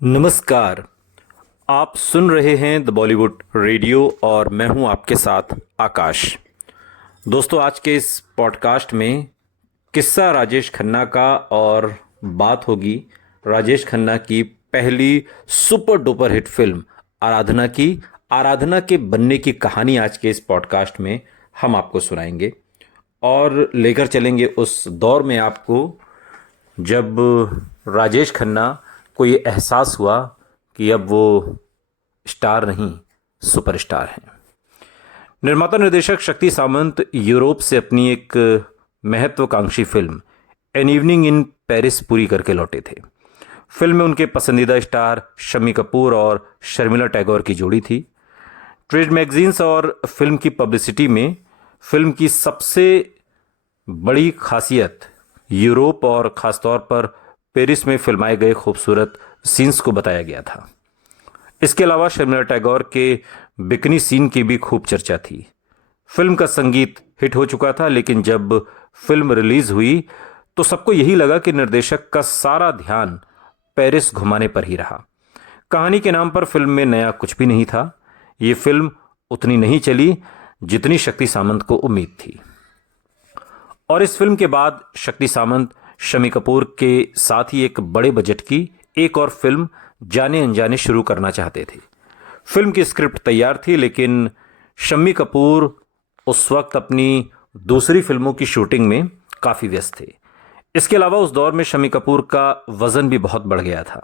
नमस्कार। आप सुन रहे हैं द बॉलीवुड रेडियो और मैं हूं आपके साथ आकाश। दोस्तों, आज के इस पॉडकास्ट में किस्सा राजेश खन्ना का और बात होगी राजेश खन्ना की पहली सुपर डुपर हिट फिल्म आराधना की। आराधना के बनने की कहानी आज के इस पॉडकास्ट में हम आपको सुनाएंगे और लेकर चलेंगे उस दौर में आपको जब राजेश खन्ना को ये एहसास हुआ कि अब वो स्टार नहीं सुपरस्टार हैं। निर्माता निर्देशक शक्ति सामंत यूरोप से अपनी एक महत्वाकांक्षी film an evening in Paris पूरी करके लौटे थे। फिल्म में उनके पसंदीदा स्टार शम्मी कपूर और शर्मिला टैगोर की जोड़ी थी। ट्रेड मैगजीन्स और फिल्म की पब्लिसिटी में फिल्म की सबसे बड़ी खासियत यूरोप और ख़ासतौर पर पेरिस में फिल्माए गए खूबसूरत सीन्स को बताया गया था। इसके अलावा शर्मिला टैगोर के बिकनी सीन की भी खूब चर्चा थी। फिल्म का संगीत हिट हो चुका था, लेकिन जब फिल्म रिलीज हुई तो सबको यही लगा कि निर्देशक का सारा ध्यान पेरिस घुमाने पर ही रहा। कहानी के नाम पर फिल्म में नया कुछ भी नहीं था। ये फिल्म उतनी नहीं चली जितनी शक्ति सामंत को उम्मीद थी। और इस फिल्म के बाद शक्ति सामंत शम्मी कपूर के साथ ही एक बड़े बजट की एक और फिल्म जाने अनजाने शुरू करना चाहते थे। फिल्म की स्क्रिप्ट तैयार थी, लेकिन शम्मी कपूर उस वक्त अपनी दूसरी फिल्मों की शूटिंग में काफ़ी व्यस्त थे। इसके अलावा उस दौर में शम्मी कपूर का वजन भी बहुत बढ़ गया था।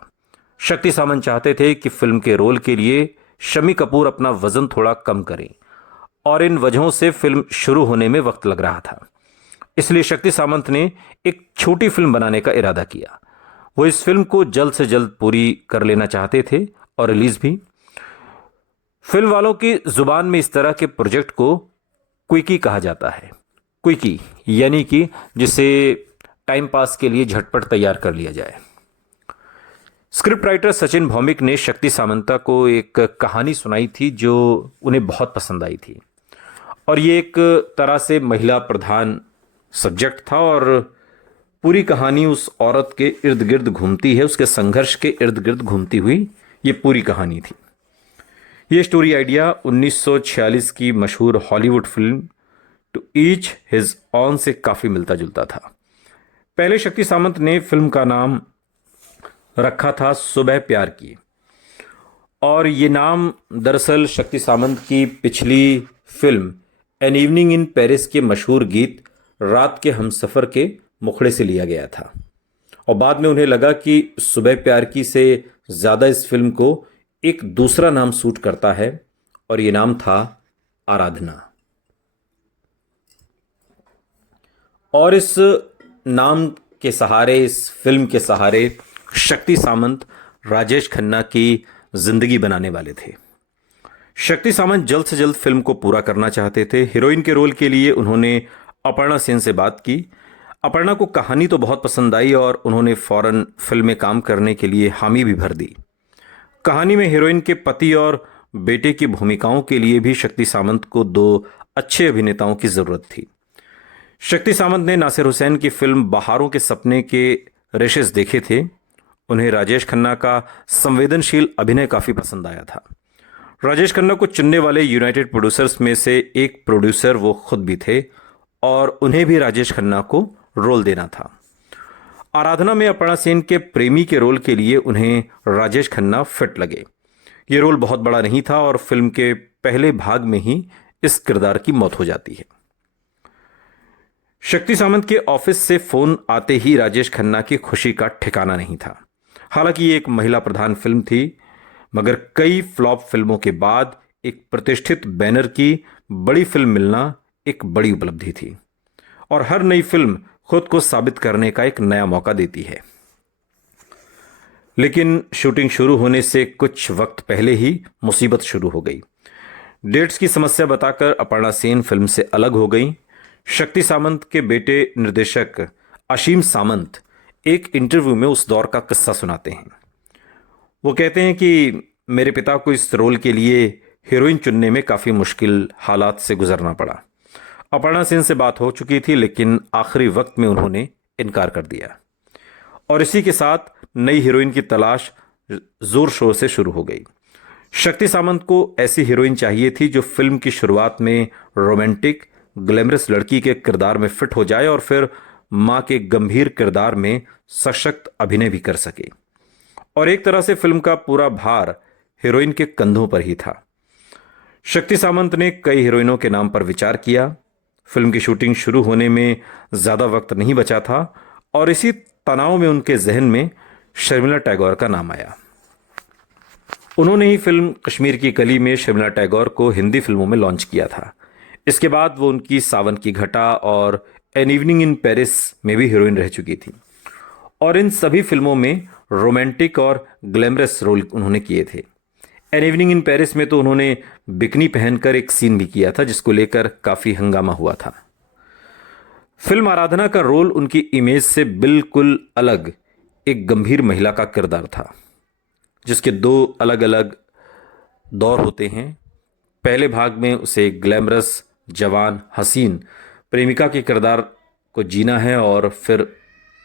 शक्ति सामंत चाहते थे कि फिल्म के रोल के लिए शम्मी कपूर अपना वजन थोड़ा कम करें और इन वजहों से फिल्म शुरू होने में वक्त लग रहा था। इसलिए शक्ति सामंत ने एक छोटी फिल्म बनाने का इरादा किया। वो इस फिल्म को जल्द से जल्द पूरी कर लेना चाहते थे और रिलीज भी। फिल्म वालों की जुबान में इस तरह के प्रोजेक्ट को क्विकी कहा जाता है। क्विकी यानी कि जिसे टाइम पास के लिए झटपट तैयार कर लिया जाए। स्क्रिप्ट राइटर सचिन भौमिक ने शक्ति सामंता को एक कहानी सुनाई थी जो उन्हें बहुत पसंद आई थी, और ये एक तरह से महिला प्रधान सब्जेक्ट था और पूरी कहानी उस औरत के इर्द गिर्द घूमती है, उसके संघर्ष के इर्द गिर्द घूमती हुई ये पूरी कहानी थी। ये स्टोरी आइडिया 1946 की मशहूर Hollywood film to each his own से काफ़ी मिलता जुलता था। पहले शक्ति सामंत ने फिल्म का नाम रखा था सुबह प्यार की, और ये नाम दरअसल शक्ति सामंत की पिछली film an evening in Paris के मशहूर गीत रात के हमसफर के मुखड़े से लिया गया था। और बाद में उन्हें लगा कि सुबह प्यार की से ज़्यादा इस फिल्म को एक दूसरा नाम सूट करता है, और ये नाम था आराधना। और इस नाम के सहारे, इस फिल्म के सहारे शक्ति सामंत राजेश खन्ना की जिंदगी बनाने वाले थे। शक्ति सामंत जल्द से जल्द फिल्म को पूरा करना चाहते थे। हीरोइन के रोल के लिए उन्होंने अपर्णा सेन से बात की। अपर्णा को कहानी तो बहुत पसंद आई और उन्होंने फौरन फिल्म में काम करने के लिए हामी भी भर दी। कहानी में हीरोइन के पति और बेटे की भूमिकाओं के लिए भी शक्ति सामंत को दो अच्छे अभिनेताओं की जरूरत थी। शक्ति सामंत ने नासिर हुसैन की फिल्म बहारों के सपने के रेशेस देखे थे। उन्हें राजेश खन्ना का संवेदनशील अभिनय काफी पसंद आया था। राजेश खन्ना को चुनने वाले यूनाइटेड प्रोड्यूसर्स में से एक प्रोड्यूसर वो खुद भी थे, और उन्हें भी राजेश खन्ना को रोल देना था। आराधना में अपर्णा सेन के प्रेमी के रोल के लिए उन्हें राजेश खन्ना फिट लगे। ये रोल बहुत बड़ा नहीं था और फिल्म के पहले भाग में ही इस किरदार की मौत हो जाती है। शक्ति सामंत के ऑफिस से फोन आते ही राजेश खन्ना की खुशी का ठिकाना नहीं था। हालांकि ये एक महिला प्रधान फिल्म थी, मगर कई फ्लॉप फिल्मों के बाद एक प्रतिष्ठित बैनर की बड़ी फिल्म मिलना एक बड़ी उपलब्धि थी, और हर नई फिल्म खुद को साबित करने का एक नया मौका देती है। लेकिन शूटिंग शुरू होने से कुछ वक्त पहले ही मुसीबत शुरू हो गई। डेट्स की समस्या बताकर अपर्णा सेन फिल्म से अलग हो गई। शक्ति सामंत के बेटे निर्देशक असीम सामंत एक इंटरव्यू में उस दौर का किस्सा सुनाते हैं। वो कहते हैं कि मेरे पिता को इस रोल के लिए हीरोइन चुनने में काफ़ी मुश्किल हालात से गुजरना पड़ा। अपर्णा सेन से बात हो चुकी थी, लेकिन आखिरी वक्त में उन्होंने इनकार कर दिया, और इसी के साथ नई हीरोइन की तलाश जोर शोर से शुरू हो गई। शक्ति सामंत को ऐसी हीरोइन चाहिए थी जो फिल्म की शुरुआत में रोमांटिक ग्लैमरस लड़की के किरदार में फिट हो जाए और फिर मां के गंभीर किरदार में सशक्त अभिनय भी कर सके। और एक तरह से फिल्म का पूरा भार हीरोइन के कंधों पर ही था। शक्ति सामंत ने कई हीरोइनों के नाम पर विचार किया। फिल्म की शूटिंग शुरू होने में ज्यादा वक्त नहीं बचा था और इसी तनाव में उनके जहन में शर्मिला टैगोर का नाम आया। उन्होंने ही फिल्म कश्मीर की कली में शर्मिला टैगोर को हिंदी फिल्मों में लॉन्च किया था। इसके बाद वो उनकी सावन की घटा और एन इवनिंग इन पेरिस में भी हीरोइन रह चुकी थी और इन सभी फिल्मों में रोमांटिक और ग्लैमरस रोल उन्होंने किए थे। एन इवनिंग इन पेरिस में तो उन्होंने बिकनी पहनकर एक सीन भी किया था जिसको लेकर काफी हंगामा हुआ था। फिल्म आराधना का रोल उनकी इमेज से बिल्कुल अलग एक गंभीर महिला का किरदार था, जिसके दो अलग अलग दौर होते हैं। पहले भाग में उसे ग्लैमरस जवान हसीन प्रेमिका के किरदार को जीना है और फिर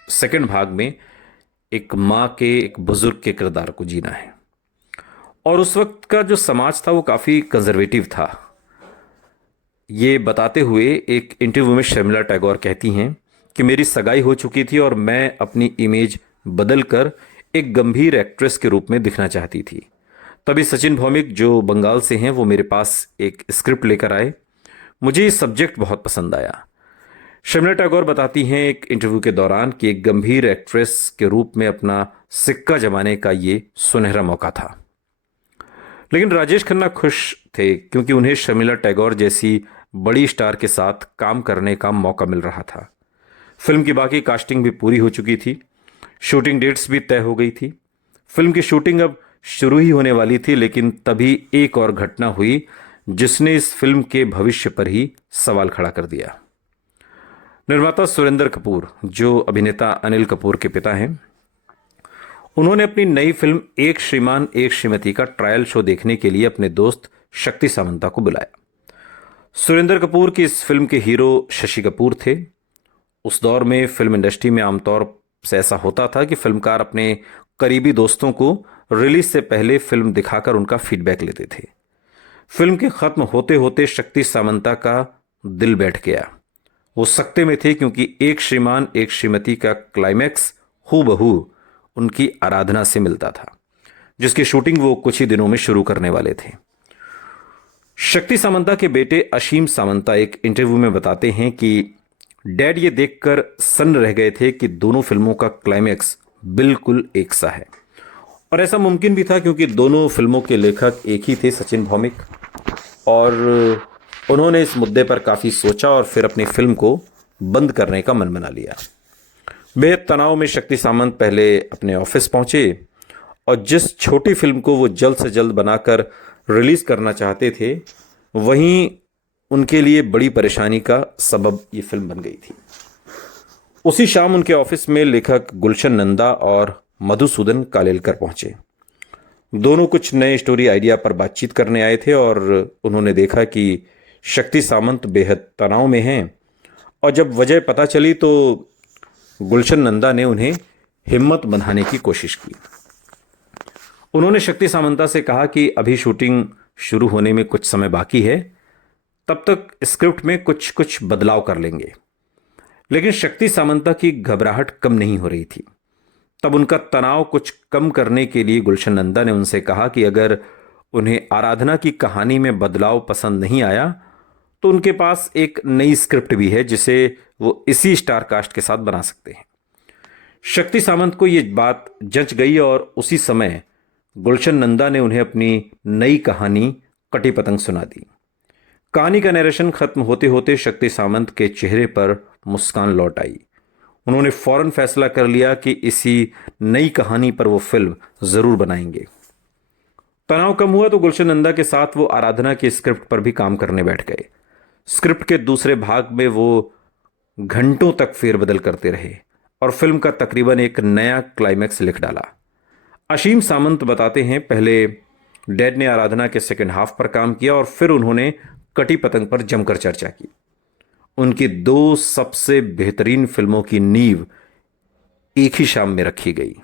सेकंड भाग में एक मां के एक बुजुर्ग के किरदार को जीना है। और उस वक्त का जो समाज था वो काफी कंजर्वेटिव था। ये बताते हुए एक इंटरव्यू में शर्मिला टैगोर कहती हैं कि मेरी सगाई हो चुकी थी और मैं अपनी इमेज बदलकर एक गंभीर एक्ट्रेस के रूप में दिखना चाहती थी। तभी सचिन भौमिक जो बंगाल से हैं वो मेरे पास एक स्क्रिप्ट लेकर आए। मुझे ये सब्जेक्ट बहुत पसंद आया। शर्मिला टैगोर बताती हैं एक इंटरव्यू के दौरान कि एक गंभीर एक्ट्रेस के रूप में अपना सिक्का जमाने का ये सुनहरा मौका था। लेकिन राजेश खन्ना खुश थे क्योंकि उन्हें शर्मिला टैगोर जैसी बड़ी स्टार के साथ काम करने का मौका मिल रहा था। फिल्म की बाकी कास्टिंग भी पूरी हो चुकी थी, शूटिंग डेट्स भी तय हो गई थी। फिल्म की शूटिंग अब शुरू ही होने वाली थी, लेकिन तभी एक और घटना हुई जिसने इस फिल्म के भविष्य पर ही सवाल खड़ा कर दिया। निर्माता सुरेंद्र कपूर, जो अभिनेता अनिल कपूर के पिता हैं, उन्होंने अपनी नई फिल्म एक श्रीमान एक श्रीमती का ट्रायल शो देखने के लिए अपने दोस्त शक्ति सामंता को बुलाया। सुरेंद्र कपूर की इस फिल्म के हीरो शशि कपूर थे। उस दौर में फिल्म इंडस्ट्री में आमतौर से ऐसा होता था कि फिल्मकार अपने करीबी दोस्तों को रिलीज से पहले फिल्म दिखाकर उनका फीडबैक लेते थे। फिल्म के खत्म होते होते शक्ति सामंता का दिल बैठ गया। वो सकते में थे क्योंकि एक श्रीमान एक श्रीमती का क्लाइमैक्स हूबहू उनकी आराधना से मिलता था, जिसकी शूटिंग वो कुछ ही दिनों में शुरू करने वाले थे। शक्ति सामंता के बेटे असीम सामंता एक इंटरव्यू में बताते हैं कि डैड ये देखकर सन्न रह गए थे कि दोनों फिल्मों का क्लाइमैक्स बिल्कुल एक सा है। और ऐसा मुमकिन भी था क्योंकि दोनों फिल्मों के लेखक एक ही थे, सचिन भौमिक, और उन्होंने इस मुद्दे पर काफ़ी सोचा और फिर अपनी फिल्म को बंद करने का मन बना लिया। बेहद तनाव में शक्ति सामंत पहले अपने ऑफिस पहुंचे और जिस छोटी फिल्म को वो जल्द से जल्द बनाकर रिलीज करना चाहते थे, वहीं उनके लिए बड़ी परेशानी का सबब ये फिल्म बन गई थी। उसी शाम उनके ऑफिस में लेखक गुलशन नंदा और मधुसूदन कालेलकर पहुंचे। दोनों कुछ नए स्टोरी आइडिया पर बातचीत करने आए थे और उन्होंने देखा कि शक्ति सामंत बेहद तनाव में हैं और जब वजह पता चली तो गुलशन नंदा ने उन्हें हिम्मत बंधाने की कोशिश की। उन्होंने शक्ति सामंता से कहा कि अभी शूटिंग शुरू होने में कुछ समय बाकी है, तब तक स्क्रिप्ट में कुछ कुछ बदलाव कर लेंगे। लेकिन शक्ति सामंता की घबराहट कम नहीं हो रही थी। तब उनका तनाव कुछ कम करने के लिए गुलशन नंदा ने उनसे कहा कि अगर उन्हें आराधना की कहानी में बदलाव पसंद नहीं आया तो उनके पास एक नई स्क्रिप्ट भी है जिसे वो इसी स्टार कास्ट के साथ बना सकते हैं। शक्ति सामंत को यह बात जच गई और उसी समय गुलशन नंदा ने उन्हें अपनी नई कहानी कटी पतंग सुना दी। कहानी का नरेशन खत्म होते होते शक्ति सामंत के चेहरे पर मुस्कान लौट आई। उन्होंने फौरन फैसला कर लिया कि इसी नई कहानी पर वो फिल्म जरूर बनाएंगे। तनाव कम हुआ तो गुलशन नंदा के साथ वो आराधना की स्क्रिप्ट पर भी काम करने बैठ गए। स्क्रिप्ट के दूसरे भाग में वो घंटों तक फेरबदल करते रहे और फिल्म का तकरीबन एक नया क्लाइमैक्स लिख डाला। असीम सामंत बताते हैं, पहले डैड ने आराधना के सेकंड हाफ पर काम किया और फिर उन्होंने कटी पतंग पर जमकर चर्चा की। उनकी दो सबसे बेहतरीन फिल्मों की नींव एक ही शाम में रखी गई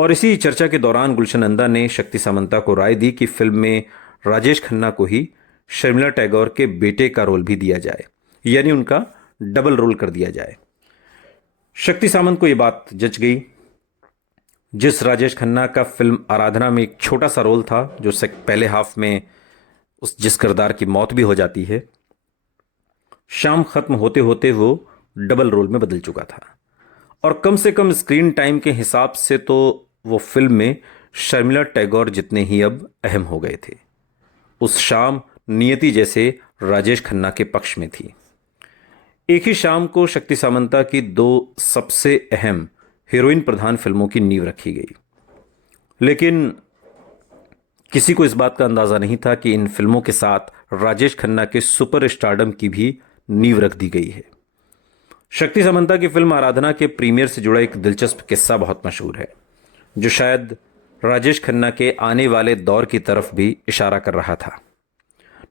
और इसी चर्चा के दौरान गुलशन नंदा ने शक्ति सामंता को राय दी कि फिल्म में राजेश खन्ना को ही शर्मिला टैगोर के बेटे का रोल भी दिया जाए, यानी उनका डबल रोल कर दिया जाए। शक्ति सामंत को यह बात जच गई। जिस राजेश खन्ना का फिल्म आराधना में एक छोटा सा रोल था, जो पहले हाफ में जिस किरदार की मौत भी हो जाती है, शाम खत्म होते होते वो डबल रोल में बदल चुका था। और कम से कम स्क्रीन टाइम के हिसाब से तो वो फिल्म में शर्मिला टैगोर जितने ही अब अहम हो गए थे। उस शाम नियति जैसे राजेश खन्ना के पक्ष में थी। एक ही शाम को शक्ति सामंता की 2 सबसे अहम हीरोइन प्रधान फिल्मों की नींव रखी गई, लेकिन किसी को इस बात का अंदाजा नहीं था कि इन फिल्मों के साथ राजेश खन्ना के सुपर स्टारडम की भी नींव रख दी गई है। शक्ति सामंता की फिल्म आराधना के प्रीमियर से जुड़ा एक दिलचस्प किस्सा बहुत मशहूर है, जो शायद राजेश खन्ना के आने वाले दौर की तरफ भी इशारा कर रहा था।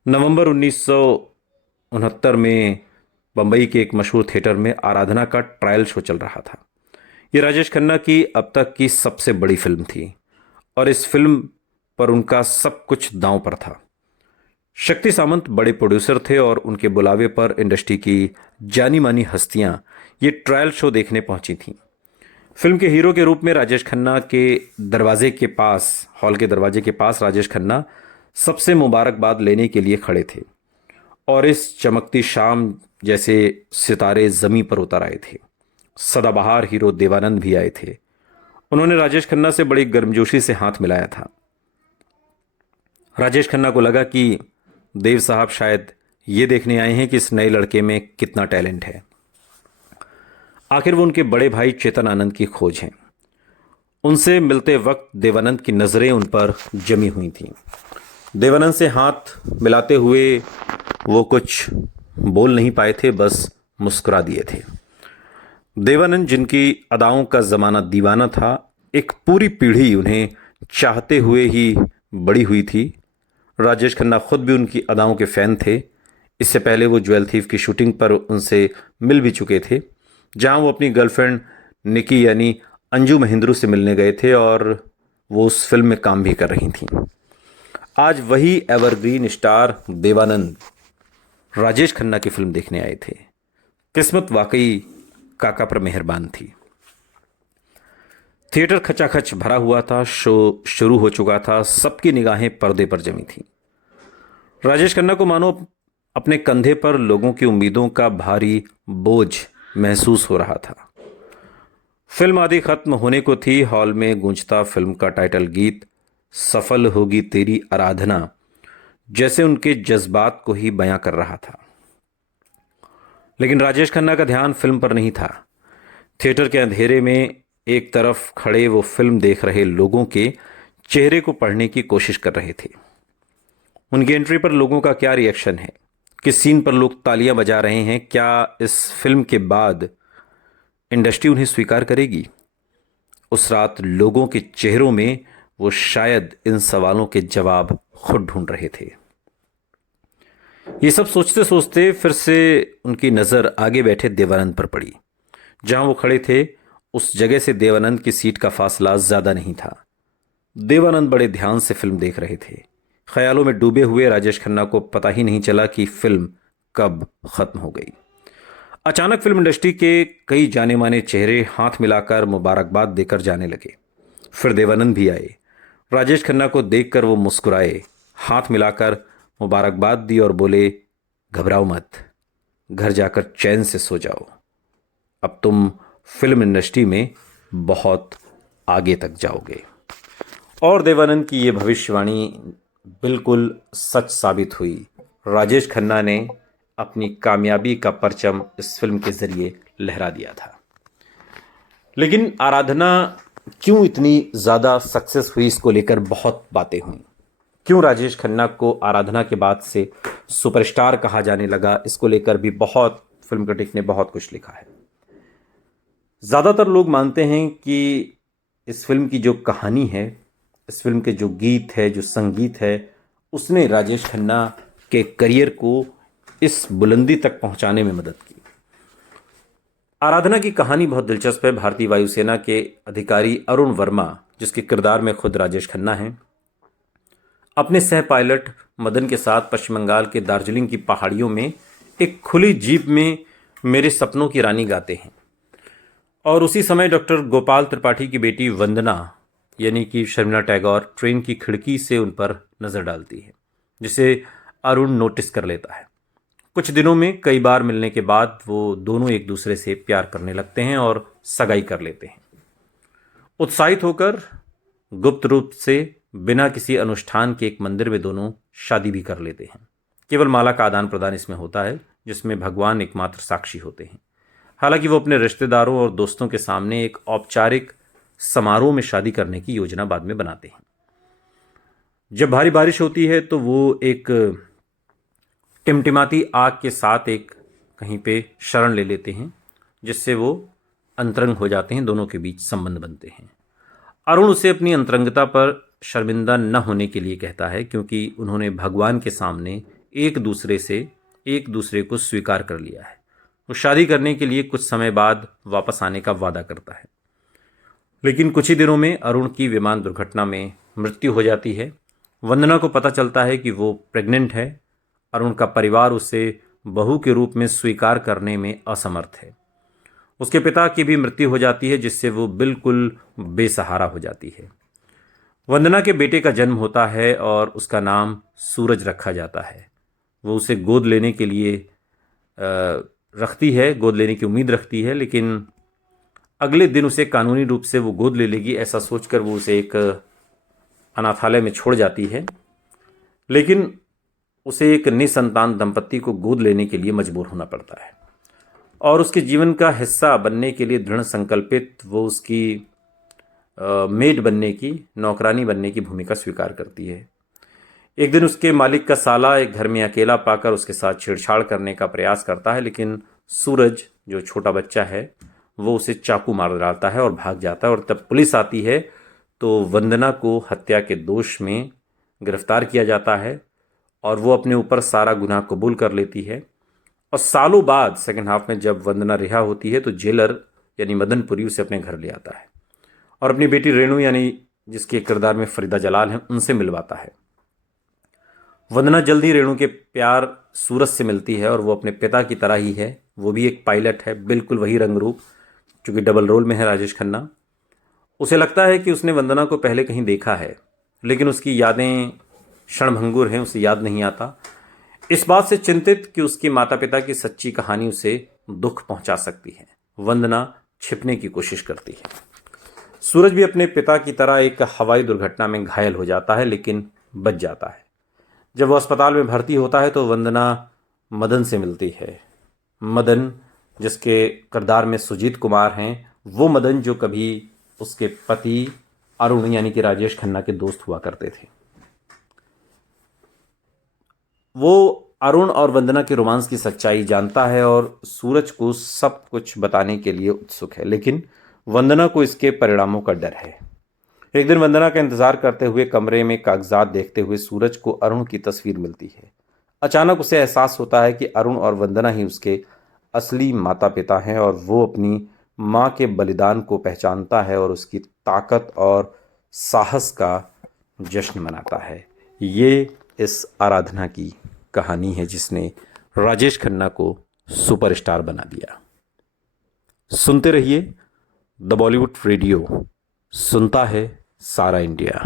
नवंबर 1969 में बंबई के एक मशहूर थिएटर में आराधना का ट्रायल शो चल रहा था। यह राजेश खन्ना की अब तक की सबसे बड़ी फिल्म थी और इस फिल्म पर उनका सब कुछ दांव पर था। शक्ति सामंत बड़े प्रोड्यूसर थे और उनके बुलावे पर इंडस्ट्री की जानी मानी हस्तियां ये ट्रायल शो देखने पहुंची थीं। फिल्म के हीरो के रूप में राजेश खन्ना के दरवाजे के पास, हॉल के दरवाजे के पास राजेश खन्ना सबसे मुबारकबाद लेने के लिए खड़े थे और इस चमकती शाम जैसे सितारे जमीन पर उतर आए थे। सदाबहार हीरो देवानंद भी आए थे। उन्होंने राजेश खन्ना से बड़ी गर्मजोशी से हाथ मिलाया था। राजेश खन्ना को लगा कि देव साहब शायद ये देखने आए हैं कि इस नए लड़के में कितना टैलेंट है। आखिर वो उनके बड़े भाई चेतन आनंद की खोज हैं। उनसे मिलते वक्त देवानंद की नजरें उन पर जमी हुई थीं। देवानंद से हाथ मिलाते हुए वो कुछ बोल नहीं पाए थे, बस मुस्कुरा दिए थे। देवानंद, जिनकी अदाओं का जमाना दीवाना था, एक पूरी पीढ़ी उन्हें चाहते हुए ही बड़ी हुई थी। राजेश खन्ना खुद भी उनकी अदाओं के फैन थे। इससे पहले वो ज्वेल थीफ की शूटिंग पर उनसे मिल भी चुके थे, जहां वो अपनी गर्लफ्रेंड निकी यानी अंजू महेंद्रू से मिलने गए थे और वो उस फिल्म में काम भी कर रही थीं। आज वही एवरग्रीन स्टार देवानंद राजेश खन्ना की फिल्म देखने आए थे। किस्मत वाकई काका पर मेहरबान थी। थिएटर खचाखच भरा हुआ था। शो शुरू हो चुका था। सबकी निगाहें पर्दे पर जमी थीं। राजेश खन्ना को मानो अपने कंधे पर लोगों की उम्मीदों का भारी बोझ महसूस हो रहा था। फिल्म आदि खत्म होने को थी। हॉल में गूंजता फिल्म का टाइटल गीत सफल होगी तेरी आराधना जैसे उनके जज्बात को ही बयां कर रहा था। लेकिन राजेश खन्ना का ध्यान फिल्म पर नहीं था। थिएटर के अंधेरे में एक तरफ खड़े वो फिल्म देख रहे लोगों के चेहरे को पढ़ने की कोशिश कर रहे थे। उनकी एंट्री पर लोगों का क्या रिएक्शन है, किस सीन पर लोग तालियां बजा रहे हैं, क्या इस फिल्म के बाद इंडस्ट्री उन्हें स्वीकार करेगी। उस रात लोगों के चेहरों में वो शायद इन सवालों के जवाब खुद ढूंढ रहे थे। ये सब सोचते सोचते फिर से उनकी नजर आगे बैठे देवानंद पर पड़ी। जहां वो खड़े थे उस जगह से देवानंद की सीट का फासला ज्यादा नहीं था। देवानंद बड़े ध्यान से फिल्म देख रहे थे। ख्यालों में डूबे हुए राजेश खन्ना को पता ही नहीं चला कि फिल्म कब खत्म हो गई। अचानक फिल्म इंडस्ट्री के कई जाने माने चेहरे हाथ मिलाकर मुबारकबाद देकर जाने लगे। फिर देवानंद भी आए। राजेश खन्ना को देखकर वो मुस्कुराए, हाथ मिलाकर मुबारकबाद दी और बोले, घबराओ मत, घर जाकर चैन से सो जाओ, अब तुम फिल्म इंडस्ट्री में बहुत आगे तक जाओगे। और देवानंद की ये भविष्यवाणी बिल्कुल सच साबित हुई। राजेश खन्ना ने अपनी कामयाबी का परचम इस फिल्म के जरिए लहरा दिया था। लेकिन आराधना क्यों इतनी ज़्यादा सक्सेस हुई, इसको लेकर बहुत बातें हुई। क्यों राजेश खन्ना को आराधना के बाद से सुपरस्टार कहा जाने लगा, इसको लेकर भी बहुत फिल्म क्रिटिक ने बहुत कुछ लिखा है। ज़्यादातर लोग मानते हैं कि इस फिल्म की जो कहानी है, इस फिल्म के जो गीत है, जो संगीत है, उसने राजेश खन्ना के करियर को इस बुलंदी तक पहुंचाने में मदद की। आराधना की कहानी बहुत दिलचस्प है। भारतीय वायुसेना के अधिकारी अरुण वर्मा जिसके किरदार में खुद राजेश खन्ना हैं, अपने सह पायलट मदन के साथ पश्चिम बंगाल के दार्जिलिंग की पहाड़ियों में एक खुली जीप में मेरे सपनों की रानी गाते हैं। और उसी समय डॉक्टर गोपाल त्रिपाठी की बेटी वंदना यानी कि शर्मिला टैगोर ट्रेन की खिड़की से उन पर नज़र डालती है, जिसे अरुण नोटिस कर लेता है। कुछ दिनों में कई बार मिलने के बाद वो दोनों एक दूसरे से प्यार करने लगते हैं और सगाई कर लेते हैं। उत्साहित होकर गुप्त रूप से बिना किसी अनुष्ठान के एक मंदिर में दोनों शादी भी कर लेते हैं। केवल माला का आदान प्रदान इसमें होता है, जिसमें भगवान एकमात्र साक्षी होते हैं। हालांकि वो अपने रिश्तेदारों और दोस्तों के सामने एक औपचारिक समारोह में शादी करने की योजना बाद में बनाते हैं। जब भारी बारिश होती है तो वो एक टिमटिमाती आग के साथ एक कहीं पे शरण ले लेते हैं, जिससे वो अंतरंग हो जाते हैं, दोनों के बीच संबंध बनते हैं। अरुण उसे अपनी अंतरंगता पर शर्मिंदा न होने के लिए कहता है, क्योंकि उन्होंने भगवान के सामने एक दूसरे को स्वीकार कर लिया है। वो शादी करने के लिए कुछ समय बाद वापस आने का वादा करता है, लेकिन कुछ ही दिनों में अरुण की विमान दुर्घटना में मृत्यु हो जाती है। वंदना को पता चलता है कि वो प्रेग्नेंट है। अरुण का परिवार उसे बहू के रूप में स्वीकार करने में असमर्थ है। उसके पिता की भी मृत्यु हो जाती है, जिससे वो बिल्कुल बेसहारा हो जाती है। वंदना के बेटे का जन्म होता है और उसका नाम सूरज रखा जाता है। वो उसे गोद लेने के लिए गोद लेने की उम्मीद रखती है, लेकिन अगले दिन उसे कानूनी रूप से वो गोद ले लेगी ऐसा सोचकर वो उसे एक अनाथालय में छोड़ जाती है, लेकिन उसे एक निसंतान दंपत्ति को गोद लेने के लिए मजबूर होना पड़ता है और उसके जीवन का हिस्सा बनने के लिए दृढ़ संकल्पित वो उसकी मेड बनने की, नौकरानी बनने की भूमिका स्वीकार करती है। एक दिन उसके मालिक का साला एक घर में अकेला पाकर उसके साथ छेड़छाड़ करने का प्रयास करता है, लेकिन सूरज जो छोटा बच्चा है वो उसे चाकू मार डालता है और भाग जाता है। और तब पुलिस आती है तो वंदना को हत्या के दोष में गिरफ्तार किया जाता है और वो अपने ऊपर सारा गुनाह कबूल कर लेती है। और सालों बाद सेकंड हाफ में जब वंदना रिहा होती है तो जेलर यानी मदनपुरी उसे अपने घर ले आता है और अपनी बेटी रेणु यानी जिसके किरदार में फरीदा जलाल हैं उनसे मिलवाता है। वंदना जल्दी रेणु के प्यार सूरज से मिलती है और वो अपने पिता की तरह ही है, वो भी एक पायलट है, बिल्कुल वही रंग रूप, क्योंकि डबल रोल में है राजेश खन्ना। उसे लगता है कि उसने वंदना को पहले कहीं देखा है, लेकिन उसकी यादें क्षणभंगुर हैं, उसे याद नहीं आता। इस बात से चिंतित कि उसके माता पिता की सच्ची कहानी उसे दुख पहुंचा सकती है, वंदना छिपने की कोशिश करती है। सूरज भी अपने पिता की तरह एक हवाई दुर्घटना में घायल हो जाता है, लेकिन बच जाता है। जब वह अस्पताल में भर्ती होता है तो वंदना मदन से मिलती है। मदन जिसके किरदार में सुजीत कुमार हैं, वो मदन जो कभी उसके पति अरुण यानी कि राजेश खन्ना के दोस्त हुआ करते थे। वो अरुण और वंदना के रोमांस की सच्चाई जानता है और सूरज को सब कुछ बताने के लिए उत्सुक है, लेकिन वंदना को इसके परिणामों का डर है। एक दिन वंदना का इंतजार करते हुए कमरे में कागजात देखते हुए सूरज को अरुण की तस्वीर मिलती है। अचानक उसे एहसास होता है कि अरुण और वंदना ही उसके असली माता पिता हैं और वो अपनी माँ के बलिदान को पहचानता है और उसकी ताकत और साहस का जश्न मनाता है। ये इस आराधना की कहानी है जिसने राजेश खन्ना को सुपरस्टार बना दिया। सुनते रहिए द बॉलीवुड रेडियो, सुनता है सारा इंडिया।